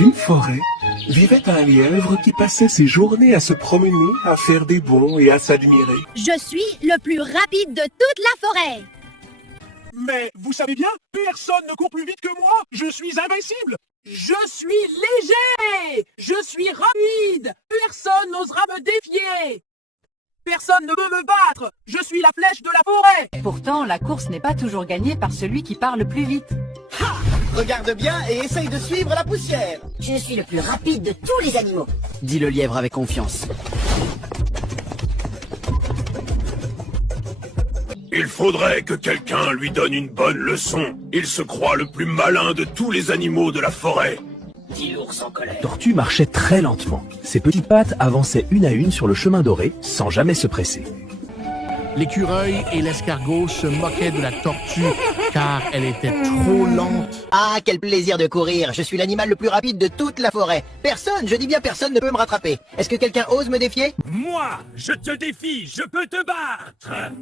une forêt, vivait un lièvre qui passait ses journées à se promener, à faire des bonds et à s'admirer. Je suis le plus rapide de toute la forêt. Mais vous savez bien, personne ne court plus vite que moi. Je suis invincible. Je suis léger. Je suis rapide. Personne n'osera me défier. Personne ne peut me battre. Je suis la flèche de la forêt. Pourtant, la course n'est pas toujours gagnée par celui qui parle plus vite. Ha! Regarde bien et essaye de suivre la poussière. Je suis le plus rapide de tous les animaux, Dit le lièvre avec confiance. Il faudrait que quelqu'un lui donne une bonne leçon. Il se croit le plus malin de tous les animaux de la forêt. dit l'ours en colère. Tortue marchait très lentement. Ses petites pattes avançaient une à une sur le chemin doré, sans jamais se presser. L'écureuil et l'escargot se moquaient de la tortue car elle était trop lente. Ah, quel plaisir de courir. Je suis l'animal le plus rapide de toute la forêt. Personne, je dis bien personne ne peut me rattraper. Est-ce que quelqu'un ose me défier? Moi, je te défie, je peux te battre.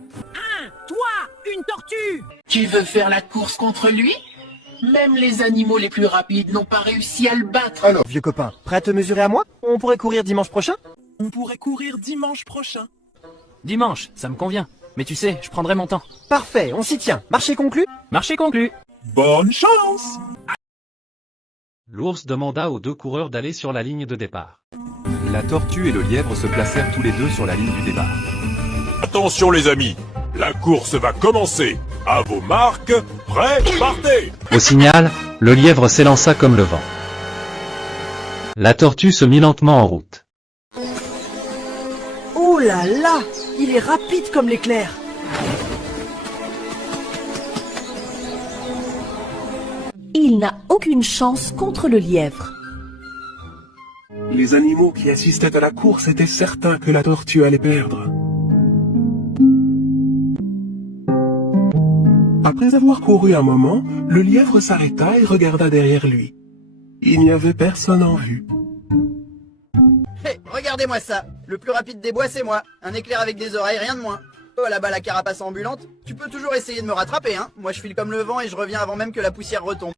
Toi, une tortue. Tu veux faire la course contre lui? Même les animaux les plus rapides n'ont pas réussi à le battre. Alors, vieux copain, prêt à te mesurer à moi? On pourrait courir dimanche prochain? On pourrait courir dimanche prochain. Dimanche, ça me convient. Mais tu sais, je prendrai mon temps. Parfait, on s'y tient. Marché conclu? Marché conclu. Bonne chance! L'ours demanda aux deux coureurs d'aller sur la ligne de départ. La tortue et le lièvre se placèrent tous les deux sur la ligne du départ. Attention les amis, la course va commencer. À vos marques, prêts, partez! Au signal, le lièvre s'élança comme le vent. La tortue se mit lentement en route. Oh là là! Il est rapide comme l'éclair! Il n'a aucune chance contre le lièvre. Les animaux qui assistaient à la course étaient certains que la tortue allait perdre. Après avoir couru un moment, le lièvre s'arrêta et regarda derrière lui. Il n'y avait personne en vue. Hé, regardez-moi ça! Le plus rapide des bois, c'est moi. Un éclair avec des oreilles, rien de moins. Oh là-bas, la carapace ambulante. Tu peux toujours essayer de me rattraper, hein. Moi, je file comme le vent et je reviens avant même que la poussière retombe.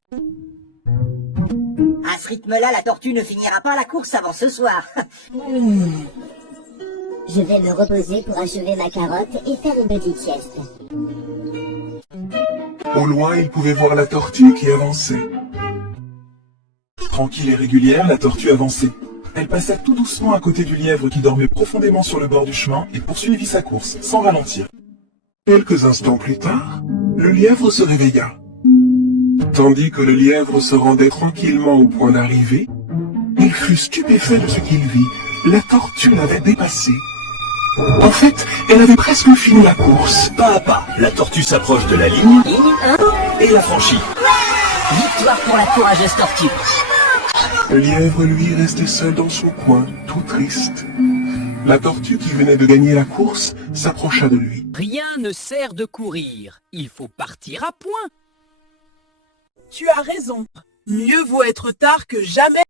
À ce rythme-là, la tortue ne finira pas la course avant ce soir. Je vais me reposer pour achever ma carotte et faire une petite sieste. Au loin, il pouvait voir la tortue qui avançait. Tranquille et régulière, la tortue avançait. Elle passait tout doucement à côté du lièvre qui dormait profondément sur le bord du chemin et poursuivit sa course, sans ralentir. Quelques instants plus tard, le lièvre se réveilla. Tandis que le lièvre se rendait tranquillement au point d'arrivée, il fut stupéfait de ce qu'il vit. La tortue l'avait dépassé. En fait, elle avait presque fini la course. Pas à pas, la tortue s'approche de la ligne et la franchit. Victoire pour la courageuse tortue. Le lièvre, lui, restait seul dans son coin, tout triste. La tortue qui venait de gagner la course s'approcha de lui. Rien ne sert de courir. Il faut partir à point. Tu as raison. Mieux vaut être tard que jamais.